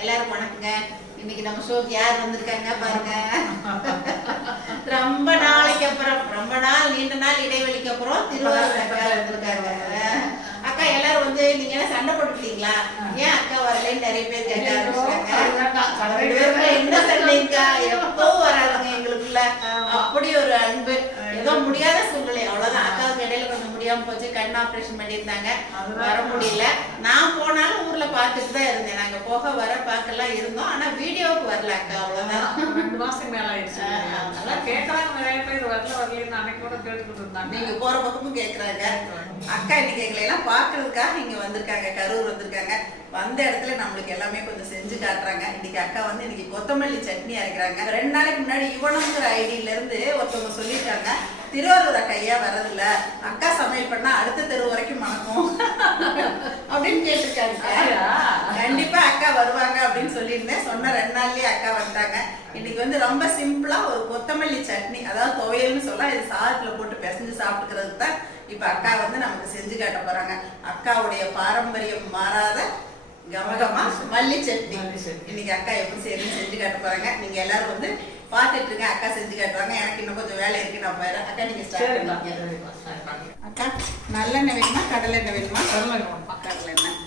எல்லாரும் வணக்கங்க. இன்னைக்கு நம்ம ஷோக்கு யார் வந்திருக்காங்க பாருங்க. ரொம்ப நாளைக்கு அப்புறம் ரொம்ப நாள் நீண்ட நாள் இடைவெளிக்கு அப்புறம் திருவாரூர் அக்கா வந்திருக்காங்க. அக்கா எல்லாரும் வந்து நீங்க எல்லாம் சண்டை போட்டுட்டீங்களா ஏன் அக்கா வரலன்னு நிறைய பேர் கேட்க பேருக்குள்ள என்ன சண்டைங்கக்கா கண் ஆபரேஷன் பண்ணியிருந்தாங்க. வர முடியல. நான் போனாலும் ஊர்ல பாத்துட்டு தான் இருந்தேன். நாங்க போக வர பார்க்கலாம் இருந்தோம். ஆனா வீடியோவுக்கு வரல அக்கா அவ்வளவுதான். ரெண்டு மாசம் மேல ஆயிடுச்சு. அதான் கேக்குறாங்க. நிறைய பேர் வரல வரலன்னு அன்னைக்கு கூட கேட்டுக்கிட்டு இருந்தாங்க நீங்க போற பக்கமும் கேக்குறாங்க. அக்கா இன்னைக்கு எங்களை எல்லாம் பாக்குறதுக்காக இங்க வந்திருக்காங்க. கரூர் வந்திருக்காங்க. வந்த இடத்துல நம்மளுக்கு எல்லாமே கொஞ்சம் செஞ்சு காட்டுறாங்க. இன்னைக்கு அக்கா வந்து இன்னைக்கு கொத்தமல்லி சட்னி அரைக்கிறாங்க. ரெண்டு நாளைக்கு முன்னாடி இவனங்கிற ஐடியில இருந்து ஒருத்தவங்க சொல்லிட்டாங்க திருவாரூர் அக்கா ஏன் வரதில்ல அக்கா சமையல் பண்ணா அடுத்த தெரு வரைக்கும் மணக்கும். அப்படின்னு கேட்டிருக்காங்க? கண்டிப்பா அக்கா வருவாங்க அப்படின்னு சொல்லியிருந்தேன். சொன்ன ரெண்டு நாள்லயே அக்கா வந்துட்டாங்க. இன்னைக்கு வந்து ரொம்ப சிம்பிளா ஒரு கொத்தமல்லி சட்னி அதாவது துவையல்னு சொல்லலாம் இது சாதத்துல போட்டு பிசைஞ்சு சாப்பிட்டுக்கிறதுக்கு தான் இப்ப அக்கா வந்து நமக்கு செஞ்சு காட்ட போறாங்க. அக்காவுடைய பாரம்பரியம் மாறாத கமகமா மல்லி சட்னி. மல்லி சட்னி. இன்னைக்கு அக்கா எப்படி செய்யணும்னு செஞ்சு காட்ட போறாங்க. நீங்க எல்லாரும் வந்து பாத்துட்டு இருங்க அக்கா செஞ்சு காட்டுவாங்க. எனக்கு இன்னும் கொஞ்சம் வேலை இருக்கு. நான் போயிடுறேன். அக்கா நீங்க ஸ்டார்ட் பண்ணுங்க. அக்கா நல்லெண்ணெய் வேணுமா? கடலை எண்ணெய் வேணுமா? கடலை வேணும்ப்பா. கடலை எண்ணெய்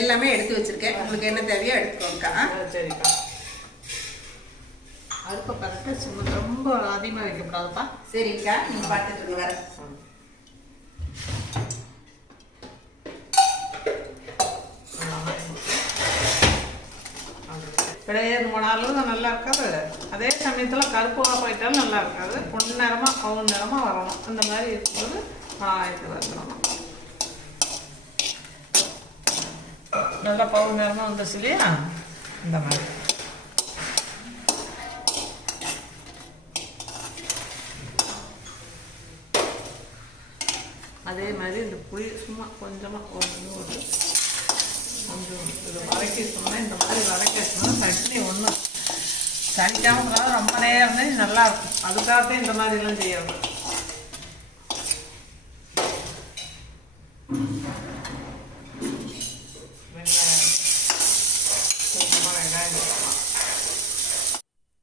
எல்லாமே எடுத்து வச்சிருக்கேன். உங்களுக்கு என்ன தேவையோ எடுத்துக்கோங்கக்கா. சரிப்பா அடுப்பை கரெக்டாக சும்மா ரொம்ப அதிகமாக வைக்கக்கூடாதுப்பா சரிங்கக்கா நீங்க பார்த்துட்டு இருங்க வரேன். பிழையது போனாலும் நல்லா இருக்காது. அதே சமயத்தில் கருப்பாக போயிட்டாலும் நல்லா இருக்காது. பொன்னிறமாக பவுன் நேரமாக வரணும். அந்த மாதிரி இருக்கும்போது நான் இது வந்துடணும். நல்லா பவுன் நேரமாக வந்துச்சு இல்லையா? இந்த மாதிரி. அதே மாதிரி இந்த புளி சும்மா கொஞ்சமாக ஒன்று ஒரு கொஞ்சம் இது வதக்கி சொன்னால் இந்த மாதிரி வதக்கி வச்சோம்னா சட்னி ஒன்றும் சளிக்காமல் ரொம்ப நேரம் தான் நல்லா இருக்கும் அதுக்காகத்தான் இந்த மாதிரிலாம் செய்யறது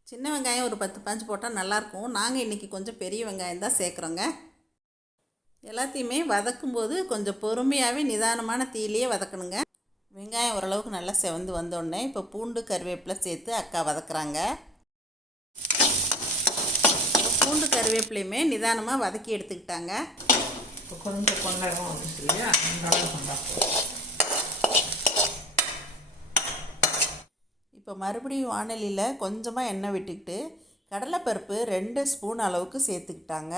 சின்ன வெங்காயம் ஒரு பத்து பாஞ்சு போட்டால் நல்லாயிருக்கும். நாங்கள் இன்றைக்கி கொஞ்சம் பெரிய வெங்காயம் தான் சேர்க்குறோங்க. எல்லாத்தையுமே வதக்கும்போது கொஞ்சம் பொறுமையாகவே நிதானமான தீயிலேயே வதக்கணுங்க. வெங்காயம் ஓரளவுக்கு நல்லா செவந்து வந்தோடனே இப்போ பூண்டு கருவேப்பிலை சேர்த்து அக்கா வதக்குறாங்க. இப்போ பூண்டு கருவேப்பிலையுமே நிதானமாக வதக்கி எடுத்துக்கிட்டாங்க. இப்போ கொஞ்சம் அளவுக்கு வந்தால் போதும். இப்போ மறுபடியும் வானலியில் கொஞ்சமாக எண்ணெய் விட்டுக்கிட்டு கடலைப்பருப்பு ரெண்டு ஸ்பூன் அளவுக்கு சேர்த்துக்கிட்டாங்க.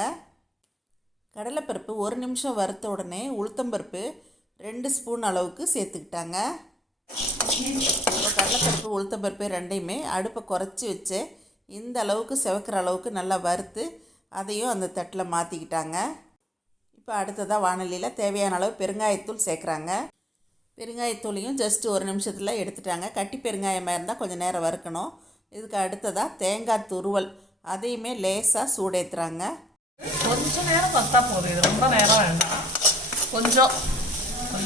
கடலைப்பருப்பு ஒரு நிமிஷம் வறுத்த உடனே உளுத்தம்பருப்பு ரெண்டு ஸ்பூன் அளவுக்கு சேர்த்துக்கிட்டாங்க. இப்போ கடலைப்பருப்பு உளுத்தம்பருப்பு ரெண்டையுமே அடுப்பை குறைச்சி வச்சு இந்த அளவுக்கு செவக்கிற அளவுக்கு நல்லா வறுத்து அதையும் அந்த தட்டில் மாற்றிக்கிட்டாங்க இப்போ அடுத்ததாக வானலியில் தேவையான அளவு பெருங்காயத்தூள் சேர்க்குறாங்க. பெருங்காயத்தூளையும் ஜஸ்ட்டு ஒரு நிமிஷத்தில் எடுத்துட்டாங்க. கட்டி பெருங்காயமாக இருந்தால் கொஞ்சம் நேரம் வறுக்கணும். இதுக்கு அடுத்ததாக தேங்காய் துருவல் அதையுமே லேசாக சூடேற்றுறாங்க கொஞ்சம் நேரம் பார்த்தா போதும். இது ரொம்ப நேரம் வேண்டாம். கொஞ்சம்.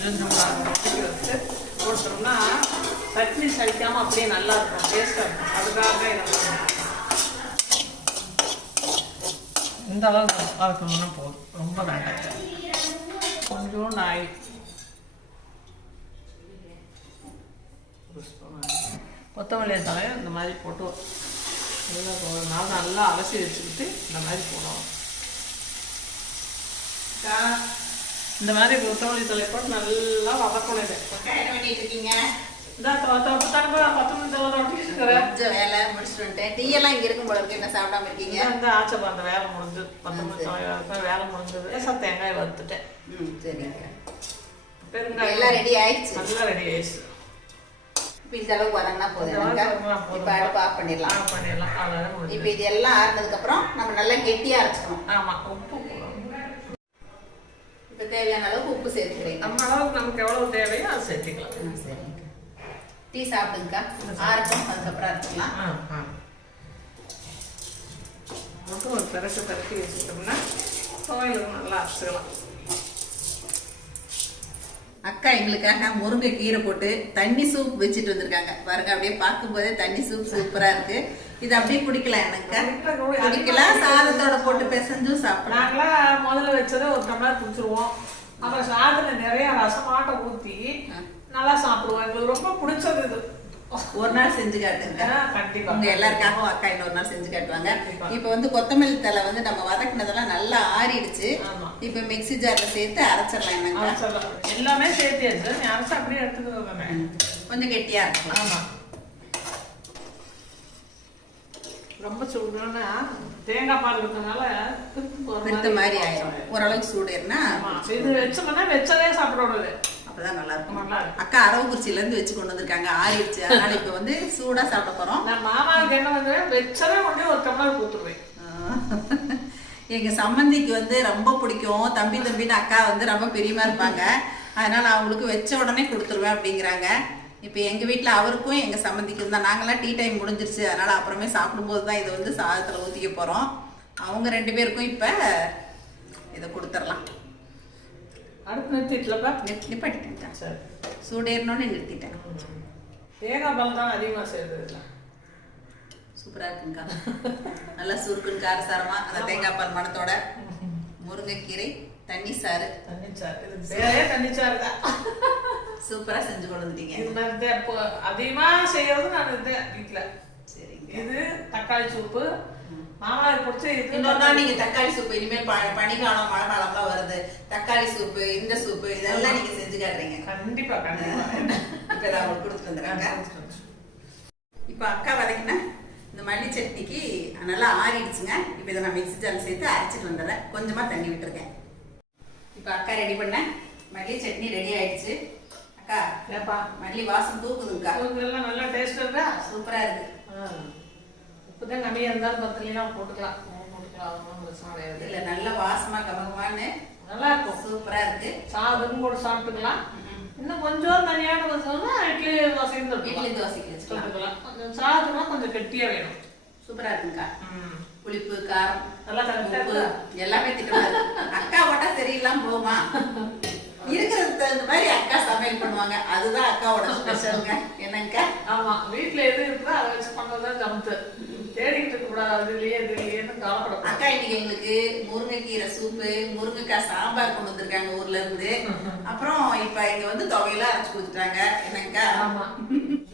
கொஞ்சம் வதக்கி வச்சு போட்டோம்னா சட்னி சலிக்காமல் அப்படியே நல்லா இருக்கும். டேஸ்ட்டாக இருக்கும். அதுக்காக இதை இந்த அளவுக்கு வதக்கணும்னா போதும். ரொம்ப வேண்டாம். கொஞ்சம் நாய். கொத்தமல்லி தலையை இந்த மாதிரி போட்டு நல்லா ஒரு நாள் நல்லா அலசி வச்சுக்கிட்டு இந்த மாதிரி போடணும். இந்த மாதிரி கொத்தமல்லி தலை போட்டு நல்லா வதக்கணும் இது என்ன பண்ணிட்டு இருக்கீங்க? வேலை முடிச்சுட்டு வந்துட்டேன். டீ எல்லாம் இங்கே இருக்கும் போல இருக்கு. என்ன சாப்பிடாம இருக்கீங்க? இந்த ஆச்சப்பா அந்த வேலை முடிஞ்சது பத்து மணி வேலை முடிஞ்சது. லேசா தேங்காய் வறுத்துட்டேன்? ம் சரிங்க பெருங்காயம். எல்லாம் ரெடி ஆயிடுச்சு? நல்லா ரெடி ஆயிடுச்சு. இந்த அளவுக்கு வரணும்னா போதும். இப்போ அடுப்பு ஆஃப் பண்ணிடலாம். ஆ பண்ணிடலாம். இப்போ இது எல்லாம் ஆறுனதுக்கப்புறம் நம்ம நல்லா கெட்டியாக அரைச்சிக்கணும். ஆமாம் உப்பு தேவையான அளவுக்கு உப்பு சேர்த்துக்கிறேன். நம்ம அளவுக்கு நமக்கு எவ்வளவு தேவையோ அதை சேர்த்துக்கலாம். சரிங்க. டீ சாப்பிடுங்கக்கா ஆறட்டும் அதுக்கப்புறம் அரைச்சிக்கலாம். மட்டும் ஒரு பிறகு பிறக்கி வச்சுட்டோம்னா துவையலுக்கு நல்லா அரைச்சிக்கலாம். அக்கா எங்களுக்காக முருங்கை கீரை போட்டு தண்ணி சூப் வச்சுட்டு வந்திருக்காங்க. பாருங்க அப்படியே பார்க்கும்போதே தண்ணி சூப் சூப்பரா இருக்கு. இது அப்படியே குடிக்கலாம் எனக்கு. குடிக்கலாம் சாதத்தோட போட்டு பிசைஞ்சும் சாப்பிடலாம். நாங்களா முதல்ல வச்சதை ஒரு டம்ளர் குடிச்சிருவோம். அப்புறம் சாதத்துல நிறைய ரசமாட்ட ஊத்தி நல்லா சாப்பிடுவோம். எங்களுக்கு ரொம்ப பிடிச்சது இது. ஒரு நாள் செஞ்சு காட்டுங்க. கண்டிப்பா. உங்க எல்லாருக்காகவும் அக்கா இன்னொரு நாள் செஞ்சு காட்டுவாங்க. இப்போ வந்து கொத்தமல்லி தலை வந்து நம்ம வதக்குனதெல்லாம் நல்லா ஆறிடுச்சு. இப்போ மிக்ஸி ஜார்ல சேர்த்து அரைச்சிடலாம் என்னங்க. எல்லாமே சேர்த்தியாச்சு. நீ அரைச்சு அப்படியே எடுத்துக்கிறது தானே கொஞ்சம் கெட்டியா இருக்கலாம். ஆமா. ரொம்ப சூடுனா தேங்காய் பால் இருக்கிறதுனால ஒரு பெருத்த மாதிரி ஆயிரும். ஓரளவுக்கு சூடு ஏறினா ஆமா. இது வச்சோம்னா வச்சதே சாப்பிடக்கூடாது அப்பதான் நல்லா இருக்கும். அக்கா அரவக்குறிச்சியில இருந்து வச்சு கொண்டு வந்திருக்காங்க. ஆறிடுச்சு. அதனால இப்ப வந்து சூடா சாப்பிட போறோம். நான் மாமாவுக்கு என்ன பண்ணுவேன் வச்சதே கொண்டு ஒரு டம்ளர் ஊத்துருவேன். ஆஹ். எங்க சம்மந்திக்கு வந்து ரொம்ப பிடிக்கும். தம்பி தம்பின்னு அக்கா வந்து ரொம்ப பிரியமா இருப்பாங்க. அதனால அவங்களுக்கு வச்ச உடனே கொடுத்துருவேன் அப்படிங்கிறாங்க. இப்போ எங்க வீட்ல அவருக்கும் எங்க சம்மந்திக்கும் தான். நாங்களாம் டீ டைம் முடிஞ்சிருச்சு. அதனால அப்புறமே சாப்பிடும்போது தான் இதை வந்து சாதத்துல ஊத்திக்க போறோம். அவங்க ரெண்டு பேருக்கும் இப்ப இதை கொடுத்துடலாம். அடுப்பு நிறுத்திட்டுலப்பா? நிப்- நிப்பாட்டிட்டேன் சரி. சூடேறணும்னு நிறுத்திட்டேன். தேங்காய் பால் தான் அதிகமாக சேர்ந்தது இல்லை சூப்பரா இருக்குங்கக்கா நல்லா சுருக்குன்னு காரசாரமா அந்த தேங்காய் பால் மணத்தோட முருங்கைக்கீரை தண்ணி சாறு. தண்ணிச்சாறு இது பேரே தண்ணிச்சாறு தான். சூப்பரா செஞ்சு கொண்டு வந்துட்டீங்க. இது மாதிரி தான் இப்போ அதிகமாக செய்யறது நான் இது வீட்டில் சரிங்க. இது தக்காளி சூப்பு. மாமாவுக்கு பிடிச்ச இது இன்னொரு நாள் நீங்க தக்காளி சூப்பு இனிமேல் பனிக்காலம் மழை காலம்லாம் வருது. தக்காளி சூப்பு இந்த சூப்பு இதெல்லாம் நீங்க செஞ்சு காட்டுறீங்க கண்டிப்பா கண்டிப்பா. இப்ப இதை அவங்களுக்கு கொடுத்துட்டு வந்துடுறாங்க. இப்போ அக்கா வதக்கினா இந்த மல்லி சட்னிக்கு நல்லா ஆறிடுச்சுங்க. இப்போ இதை நான் மிக்ஸி ஜாரில் சேர்த்து அரைச்சிட்டு வந்துடுறேன். கொஞ்சமா தண்ணி விட்டுருக்கேன். இப்போ அக்கா ரெடி பண்ண மல்லி சட்னி ரெடி ஆயிடுச்சு. அக்கா ஏப்பா மல்லி வாசம் தூக்குதுங்கக்கா. உங்களுக்கு எல்லாம் நல்லா டேஸ்ட் இருக்கா சூப்பரா இருக்கு. இப்போதான் கம்மியாக இருந்தாலும் பத்துலாம் போட்டுக்கலாம். போட்டுக்கலாம் ஒன்றும் பிரச்சனை கிடையாது. இல்ல நல்ல வாசமா கமகமான்னு நல்லா இருக்கும். சூப்பரா இருக்கு. சாதம் கூட சாப்பிட்டுக்கலாம். இன்னும் கொஞ்சம் தனியான வச்சோம்னா இட்லி வசதி இட்லி தோசைக்கு வச்சுக்கலாம். கொஞ்சம் சாதம்னா கொஞ்சம் கெட்டியா வேணும். சூப்பரா இருக்குங்கக்கா. ம். புளிப்பு காரம் நல்லா எல்லாமே திட்டமா இருக்கு. அக்கா போட்டா சரியில்லாம போகுமா? இருக்கிறதுக்கு தகுந்த மாதிரி அக்கா சமையல் பண்ணுவாங்க. அதுதான் அக்காவோட ஸ்பெஷலுங்க என்னங்கக்கா ஆமா வீட்ல எது இருக்கோ அதை வச்சு பண்ணதான் ஜம்த்து தேடிக்கிட்டு இருக்க கூடாது அது இல்லையே இது இல்லையேன்னு கவலைப்படக்கூடாது. அக்கா இன்னைக்கு எங்களுக்கு முருங்கைக்கீரை சூப்பு முருங்கைக்காய் சாம்பார் கொண்டு வந்திருக்காங்க ஊர்ல இருந்து. அப்புறம் இப்ப இங்க வந்து துவையெல்லாம் அரைச்சு கொடுத்துட்டாங்க. என்னங்கக்கா ஆமா.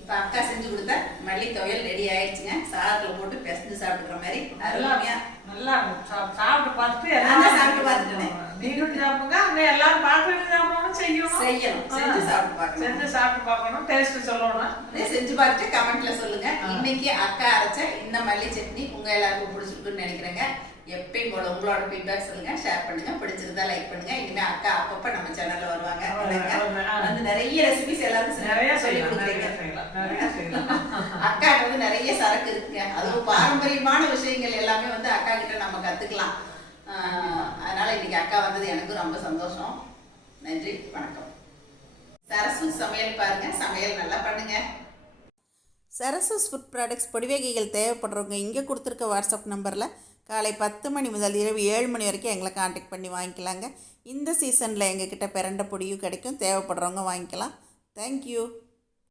இப்ப அக்கா செஞ்சு கொடுத்த மல்லி துவையல் ரெடி ஆயிடுச்சுங்க. சாதத்துல போட்டு பிசைஞ்சு சாப்பிட்டுக்கிற மாதிரி. அருமையா நல்லா இருக்கும் சாப்பிட்டு பார்த்துட்டு எல்லாரும் சாப்பிட்டு பார்த்துட்டேனே. நீங்களும் சாப்பிடுங்க. அங்க எல்லாரும் பார்க்கறது சாப்பிடணும் செய்யணும். செய்யணும். செஞ்சு. சாப்பிட்டு பார்க்கணும். செஞ்சு சாப்பிட்டு பார்க்கணும். டேஸ்ட் சொல்லணும். செஞ்சு பார்த்துட்டு கமெண்ட்ல சொல்லுங்க. இன்னைக்கு அக்கா அரைச்ச இந்த மல்லி சட்னி உங்க எல்லாருக்கும் பிடிச்சிருக்குன்னு நினைக்கிறேங்க. எப்பயும் போல உங்களோட ஃபீட்பேக் சொல்லுங்க. ஷேர் பண்ணுங்க. பிடிச்சிருந்தா லைக் பண்ணுங்க. இனிமே அக்கா அப்பப்ப நம்ம சேனல்ல வருவாங்க. வந்து நிறைய ரெசிபிஸ் எல்லாருக்கும் நிறைய சொல்லி கொடுக்குறீங்க நிறைய செய்யலாம் நிறைய செய்யலாம் அக்கா வந்து நிறைய சரக்கு இருக்குங்க அதுவும் பாரம்பரியமான விஷயங்கள் எல்லாமே வந்து அக்கா கிட்ட நம்ம கத்துக்கலாம். அதனால இன்னைக்கு அக்கா வந்தது எனக்கும் ரொம்ப சந்தோஷம். நன்றி வணக்கம். சரசு சமையல் பாருங்க சமையல் நல்லா பண்ணுங்க. சரசஸ் ஃபுட் ப்ராடக்ட்ஸ் பொடிவகைகள் தேவைப்படுறவங்க இங்கே கொடுத்துருக்க வாட்ஸ்அப் நம்பரில் காலை பத்து மணி முதல் இரவு ஏழு மணி வரைக்கும் எங்களை காண்டாக்ட் பண்ணி வாங்கிக்கலாங்க. இந்த சீசனில் எங்ககிட்ட பிறண்ட பொடியும் கிடைக்கும். தேவைப்படுறவங்க வாங்கிக்கலாம். தேங்க்யூ